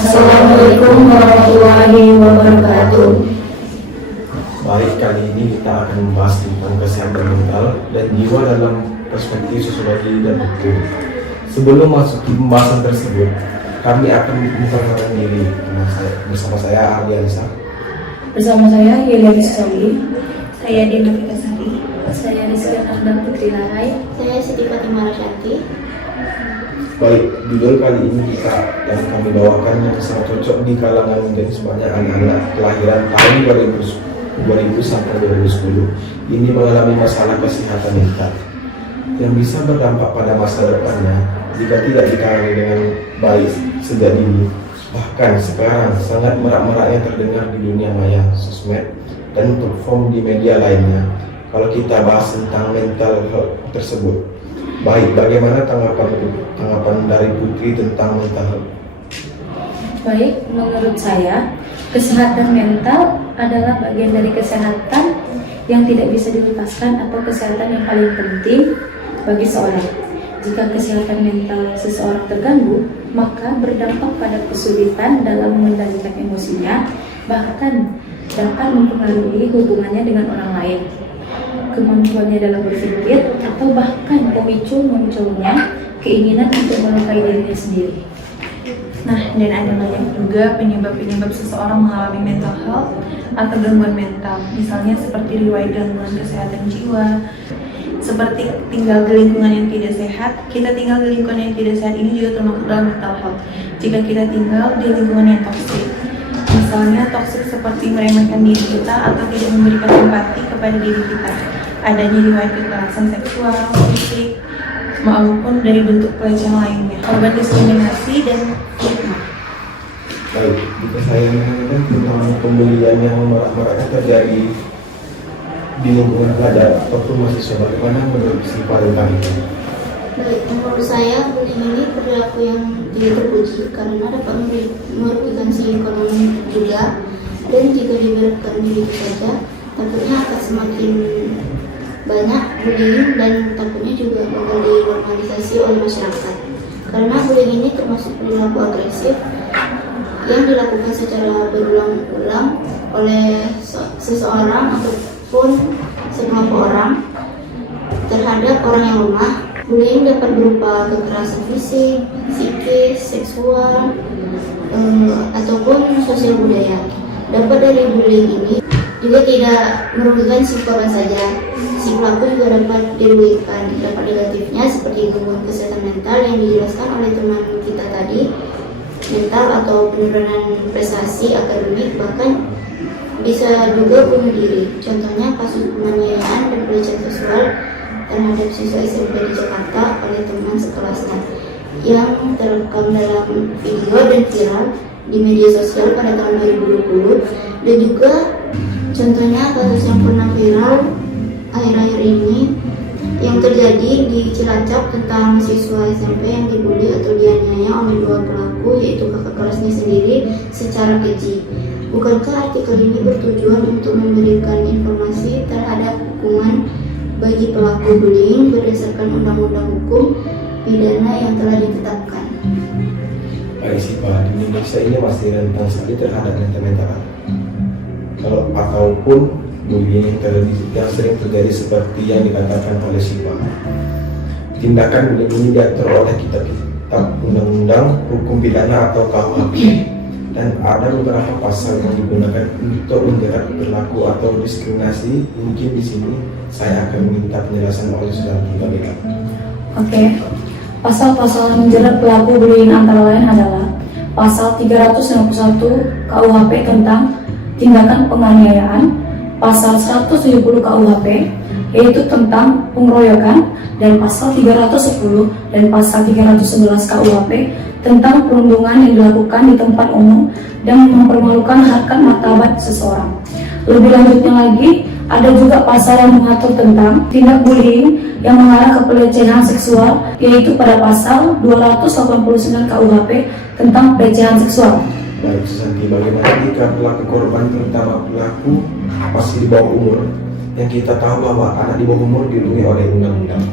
Assalamualaikum warahmatullahi wabarakatuh. Baik, kali ini kita akan membahas tentang kesehatan mental dan jiwa dalam perspektif sosiologi dan hukum. Sebelum masuk ke pembahasan tersebut, kami akan memperkenalkan diri. Bersama saya Ardiansa. Bersama saya Yeliani Soli. Saya Dina Fikasari. Saya Rizka Nanda Putri Larai. Saya Siti Fatimah Rasyanti. Baik, judul kali ini yang kami bawakan yang sangat cocok di kalangan menjadi sebanyak anak-anak kelahiran tahun 2000 sampai 2010 ini mengalami masalah kesehatan mental yang bisa berdampak pada masa depannya jika tidak ditangani dengan baik sejak dini. Bahkan sekarang sangat marak-maraknya terdengar di dunia maya, sosmed, dan platform di media lainnya kalau kita bahas tentang mental health tersebut. Baik, bagaimana tanggapan dari Putri tentang mental health? Baik, menurut saya, kesehatan mental adalah bagian dari kesehatan yang tidak bisa dilepaskan atau kesehatan yang paling penting bagi seorang. Jika kesehatan mental seseorang terganggu, maka berdampak pada kesulitan dalam mengendalikan emosinya, bahkan dapat mempengaruhi hubungannya dengan orang lain, kemampuannya dalam berpikir, atau bahkan pemicu munculnya keinginan untuk melukai dirinya sendiri. Nah, dan ada banyak juga penyebab-penyebab seseorang mengalami mental health atau gangguan mental. Misalnya seperti riwayat gangguan kesehatan jiwa, seperti tinggal di lingkungan yang tidak sehat. Kita tinggal di lingkungan yang tidak sehat ini juga termasuk dalam mental health. Jika kita tinggal di lingkungan yang toksik, misalnya toksik seperti meremehkan diri kita atau tidak memberikan empati kepada diri kita, adanya riwayat kekerasan seksual, fisik, maupun dari bentuk pelecehan lainnya, korban diskriminasi dan fitnah. Baik, jika saya menanyakan tentang pembelian yang marak-maraknya terjadi di lingkungan pelajar ataupun mahasiswa, bagaimana menurut Sipa tentang itu? Baik, menurut saya bullying ini perilaku yang tidak terpuji karena dapat merugikan si ekonomi juga, dan jika dibiarkan begitu saja, takutnya akan semakin banyak bullying dan takutnya juga bakal dinormalisasi oleh masyarakat. Karena bullying ini termasuk perilaku agresif yang dilakukan secara berulang-ulang oleh seseorang ataupun sekelompok orang terhadap orang yang lemah. Bullying dapat berupa kekerasan fisik, psikis, seksual, ataupun sosial budaya. Dapat dari bullying ini juga tidak merugikan si korban saja, si pelaku juga dapat dirugikan. Dampak negatifnya seperti gangguan kesehatan mental yang dijelaskan oleh teman kita tadi, mental atau penurunan prestasi akademik, bahkan bisa juga bunuh diri. Contohnya kasus penganiayaan dan pelecehan seksual terhadap siswa SMP di Jakarta oleh teman sekelasnya yang terekam dalam video dan viral di media sosial pada tahun 2020, dan juga contohnya kasus yang pernah viral akhir-akhir ini yang terjadi di Cilacap tentang siswa SMP yang dibully atau dianiaya oleh dua pelaku, yaitu kakak kelasnya sendiri secara keji. Bukankah artikel ini bertujuan untuk memberikan informasi terhadap hukuman bagi pelaku bullying berdasarkan undang-undang hukum pidana yang telah ditetapkan? Baik, Sipa, di Indonesia ini masih rentan sekali terhadap mental kalau ataupun bullying yang sering terjadi seperti yang dikatakan oleh Sipa. Tindakan bullying ini diatur oleh kitab undang-undang hukum pidana atau KUHP, dan ada beberapa pasal yang digunakan untuk menjerat perilaku atau diskriminasi. Mungkin di sini saya akan meminta penjelasan oleh Saudara Tika. Oke, pasal-pasal yang menjerat pelaku bullying antara lain adalah pasal 361 KUHP tentang tindakan penganiayaan, pasal 170 KUHP yaitu tentang pengeroyokan, dan pasal 310 dan pasal 311 KUHP tentang perundungan yang dilakukan di tempat umum dan mempermalukan harkat martabat seseorang. Lebih lanjutnya lagi, ada juga pasal yang mengatur tentang tindak bullying yang mengarah ke pelecehan seksual, yaitu pada pasal 289 KUHP tentang pelecehan seksual. Baik, Susanti, bagaimana jika pelaku korban, terutama pelaku masih di bawah umur, yang kita tahu bahwa anak di bawah umur dilindungi oleh undang-undang?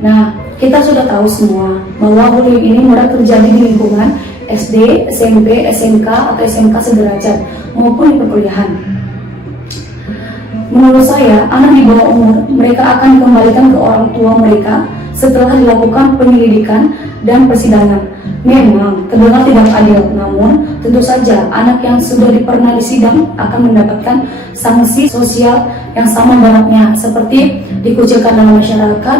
Nah, kita sudah tahu semua bahwa bullying ini mudah terjadi di lingkungan SD, SMP, SMK atau SMK sederajat maupun di perkuliahan. Menurut saya, anak di bawah umur mereka akan dikembalikan ke orang tua mereka setelah dilakukan penyelidikan dan persidangan. Memang terdengar tidak adil, namun tentu saja anak yang sudah pernah disidang akan mendapatkan sanksi sosial yang sama beratnya, seperti dikucilkan dalam masyarakat,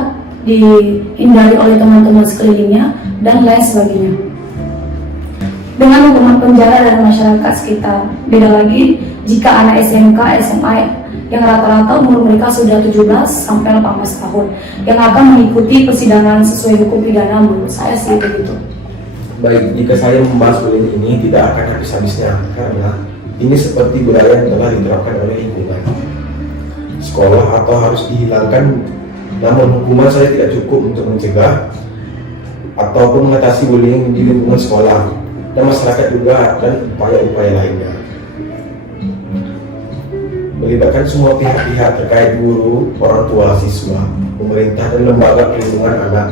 dihindari oleh teman-teman sekelilingnya, dan lain sebagainya. Dengan hukuman penjara dari masyarakat sekitar, beda lagi jika anak SMK, SMA yang rata-rata umur mereka sudah 17 sampai 18 tahun yang akan mengikuti persidangan sesuai hukum pidana. Menurut saya sih begitu. Baik, jika saya membahas bullying ini tidak akan habis-habisnya karena ini seperti budaya yang telah diterapkan oleh lingkungan sekolah atau harus dihilangkan. Namun hukuman saya tidak cukup untuk mencegah ataupun mengatasi bullying di lingkungan sekolah dan masyarakat juga, dan upaya-upaya lainnya melibatkan semua pihak-pihak terkait, guru, orang tua, siswa, pemerintah, dan lembaga perlindungan anak.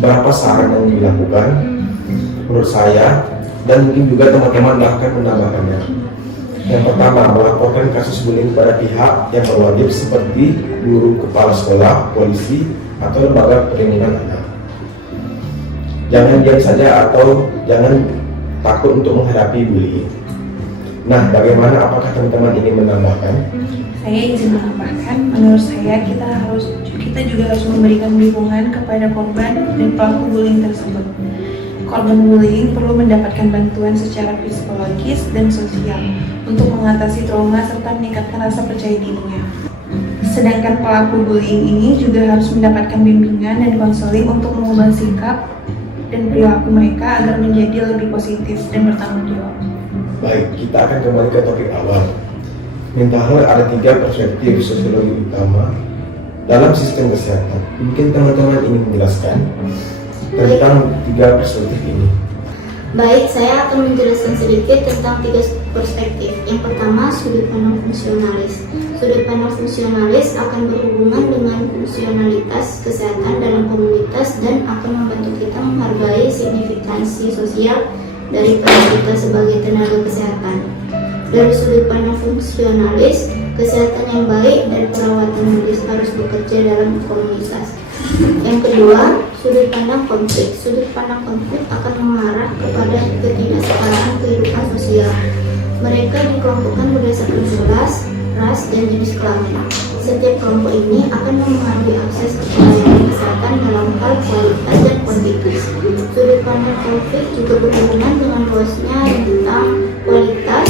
Beberapa saran yang dilakukan menurut saya, dan mungkin juga teman-teman akan menambahkannya. Yang pertama, melaporkan kasus bullying pada pihak yang berwajib seperti guru, kepala sekolah, polisi, atau lembaga perlindungan anak. Jangan diam saja atau jangan takut untuk menghadapi bullying. Nah, bagaimana, apakah teman-teman ingin menambahkan? Saya izin menambahkan, menurut saya kita juga harus memberikan dukungan kepada korban dan pelaku bullying tersebut. Korban bullying perlu mendapatkan bantuan secara psikologis dan sosial untuk mengatasi trauma serta meningkatkan rasa percaya dirinya. Sedangkan pelaku bullying ini juga harus mendapatkan bimbingan dan konseling untuk mengubah sikap dan perilaku mereka agar menjadi lebih positif dan bertanggung jawab. Baik, kita akan kembali ke topik awal. Mental health ada 3 perspektif sosiologi utama dalam sistem kesehatan. Mungkin teman-teman ingin menjelaskan tentang 3 perspektif ini. Baik, saya akan menjelaskan sedikit tentang 3 perspektif. Yang pertama, sudut pandang fungsionalis. Sudut pandang fungsionalis akan berhubungan dengan fungsionalitas kesehatan dalam komunitas dan akan membantu kita menghargai signifikansi sosial dari peran kita sebagai tenaga kesehatan. Dari sudut pandang fungsionalis, kesehatan yang baik dan perawatan medis harus bekerja dalam komunitas. Yang kedua, sudut pandang konflik. Sudut pandang konflik akan mengarah kepada ketidaksetaraan kehidupan sosial. Mereka dikelompokkan berdasarkan ras, dan jenis kelamin. Setiap kelompok ini akan mempengaruhi akses ke pelayanan kesehatan dalam hal kualitas dan kuantitas. Sudut pandang konflik juga berhubungan dengan luasnya tentang kualitas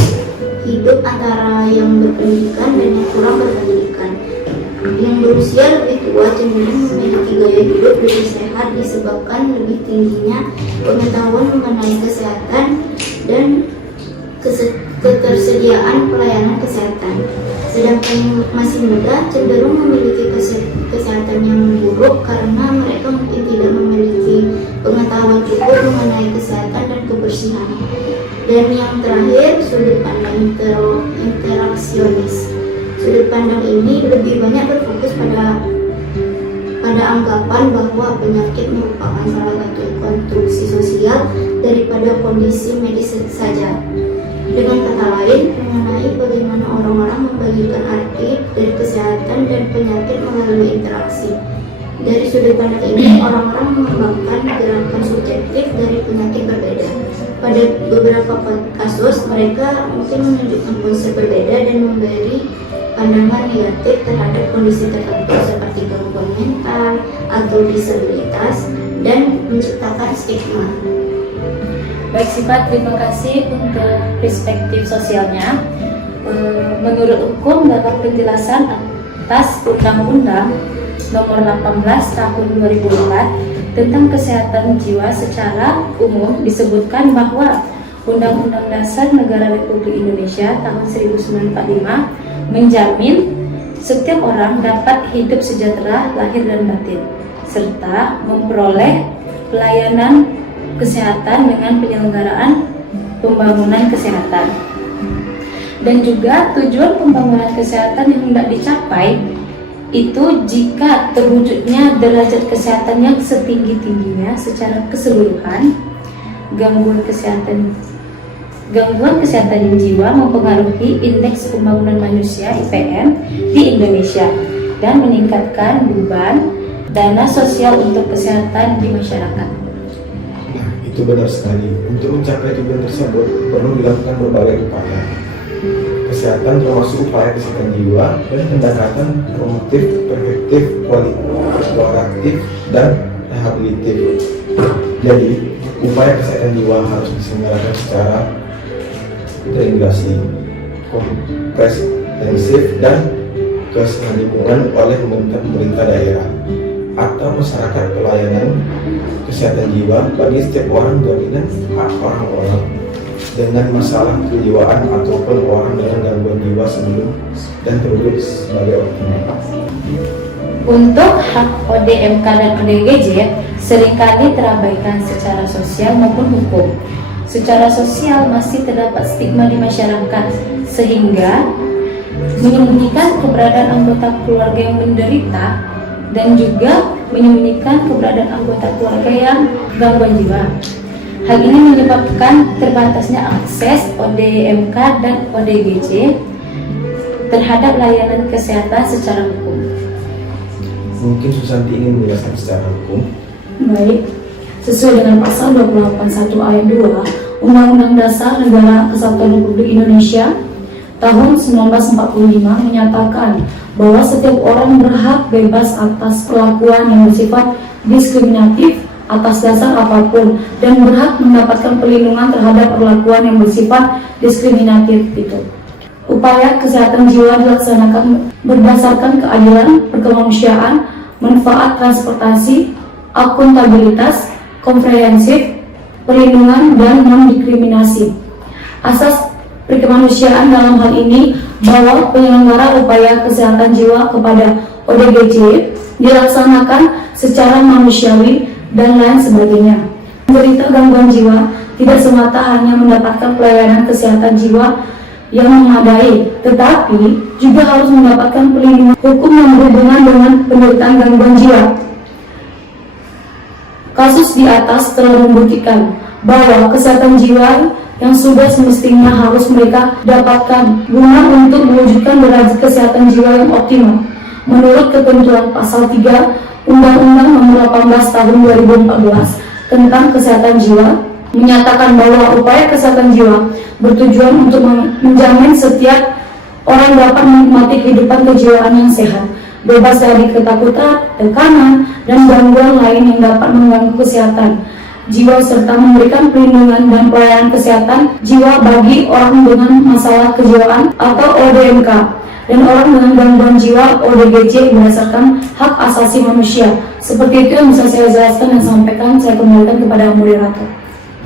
hidup antara yang berpendidikan dan yang kurang berpendidikan. Yang berusia lebih tua cenderung memiliki gaya hidup lebih sehat disebabkan lebih tingginya pengetahuan mengenai kesehatan dan ketersediaan pelayanan kesehatan. Sedangkan yang masih muda cenderung memiliki kesehatan yang buruk karena mereka mungkin tidak memiliki pengetahuan cukup mengenai kesehatan dan kebersihan. Dan yang terakhir, sudut pandang interaksionis. Sudut pandang ini lebih banyak berfokus pada anggapan bahwa penyakit merupakan salah satu konstruksi sosial daripada kondisi medis saja. Dengan kata lain, mengenai bagaimana orang-orang membagikan arti dari kesehatan dan penyakit melalui interaksi. Dari sudut pandang ini, orang-orang mengembangkan gerakan subjektif dari penyakit berbeda. Pada beberapa kasus, mereka mungkin menunjukkan konsep berbeda dan memberi pandangan negatif terhadap kondisi tertentu seperti gangguan mental atau disabilitas dan menciptakan stigma. Baik Sifat, terima kasih untuk perspektif sosialnya. Menurut hukum dapat penjelasan atas Undang-Undang Nomor 18 Tahun 2004 tentang kesehatan jiwa secara umum disebutkan bahwa Undang-Undang Dasar Negara Republik Indonesia tahun 1945 menjamin setiap orang dapat hidup sejahtera lahir dan batin serta memperoleh pelayanan kesehatan dengan penyelenggaraan pembangunan kesehatan. Dan juga tujuan pembangunan kesehatan yang hendak dicapai itu jika terwujudnya derajat kesehatan yang setinggi-tingginya secara keseluruhan gangguan kesehatan jiwa mempengaruhi indeks pembangunan manusia (IPM) di Indonesia dan meningkatkan beban dana sosial untuk kesehatan di masyarakat. Nah, itu benar sekali. Untuk mencapai tujuan tersebut perlu dilakukan berbagai upaya. Kesehatan termasuk upaya kesehatan jiwa dan pendekatan promotif, preventif, kualitatif, dan rehabilitatif. Jadi, upaya kesehatan jiwa harus diselenggarakan secara terintegrasi, komprehensif, dan kesinambungan oleh pemerintah daerah atau masyarakat. Pelayanan kesehatan jiwa bagi setiap orang jaminan hak orang-orang dengan masalah kejiwaan ataupun orang dengan gangguan jiwa sebelum dan terwujud sebagai optimal. Untuk hak ODMK dan ODGJ seringkali terabaikan secara sosial maupun hukum. Secara sosial masih terdapat stigma di masyarakat sehingga menyembunyikan keberadaan anggota keluarga yang menderita dan juga menyembunyikan keberadaan anggota keluarga yang gangguan jiwa. Hal ini menyebabkan terbatasnya akses ODMK dan ODGJ terhadap layanan kesehatan secara hukum. Mungkin Susanti ingin menjelaskan secara hukum. Baik, sesuai dengan pasal 281 ayat 2 Undang-Undang Dasar Negara Kesatuan Republik Indonesia tahun 1945 menyatakan bahwa setiap orang berhak bebas atas perlakuan yang bersifat diskriminatif atas dasar apapun dan berhak mendapatkan perlindungan terhadap perlakuan yang bersifat diskriminatif itu. Upaya kesehatan jiwa dilaksanakan berdasarkan keadilan, kemanusiaan, manfaat transportasi, akuntabilitas, komprehensif, perlindungan, dan non-diskriminasi. Asas perkemanusiaan dalam hal ini bahwa penyelenggara upaya kesehatan jiwa kepada ODGJ dilaksanakan secara manusiawi dan lain sebagainya. Penderita gangguan jiwa tidak semata hanya mendapatkan pelayanan kesehatan jiwa yang memadai, tetapi juga harus mendapatkan perlindungan hukum yang berhubungan dengan penderitaan gangguan jiwa. Kasus di atas telah membuktikan bahwa kesehatan jiwa yang sudah semestinya harus mereka dapatkan guna untuk mewujudkan derajat kesehatan jiwa yang optimal. Menurut ketentuan pasal 3 Undang-Undang Nomor 18 Tahun 2014 tentang Kesehatan Jiwa menyatakan bahwa upaya kesehatan jiwa bertujuan untuk menjamin setiap orang dapat menikmati kehidupan kejiwaan yang sehat, bebas dari ketakutan, tekanan, dan gangguan lain yang dapat mengganggu kesehatan jiwa serta memberikan perlindungan dan pelayanan kesehatan jiwa bagi orang dengan masalah kejiwaan atau ODMK dan orang dengan gangguan jiwa ODGJ berdasarkan hak asasi manusia. Seperti itu yang bisa saya jelaskan dan sampaikan. Saya kembalikan kepada moderator.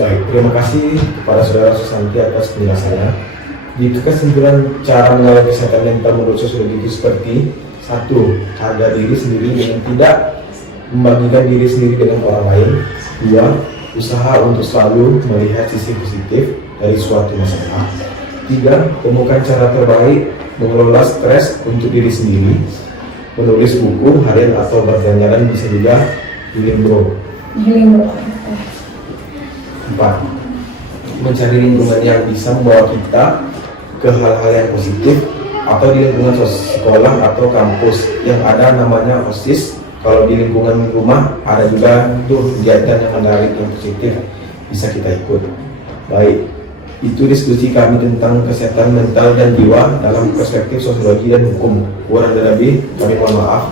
Baik, terima kasih kepada saudara Susanti atas penjelasannya. Di kesimpulan cara menjalani kesehatan mental menurut sosiologi seperti 1. Harga diri sendiri dengan tidak membagikan diri sendiri dengan orang lain. 2. Usaha untuk selalu melihat sisi positif dari suatu masalah. 3. Temukan cara terbaik mengelola stres untuk diri sendiri. Menulis buku harian atau berjalan-jalan bisa juga healing bro. 4. Mencari lingkungan yang bisa membawa kita ke hal-hal yang positif atau di lingkungan sekolah atau kampus yang ada namanya OSIS. Kalau di lingkungan rumah ada juga tuh kegiatan yang menarik yang positif bisa kita ikut. Baik, itu diskusi kami tentang kesehatan mental dan jiwa dalam perspektif sosiologi dan hukum. Kurang dan lebih kami mohon maaf.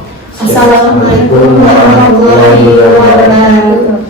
Assalamualaikum warahmatullahi wabarakatuh.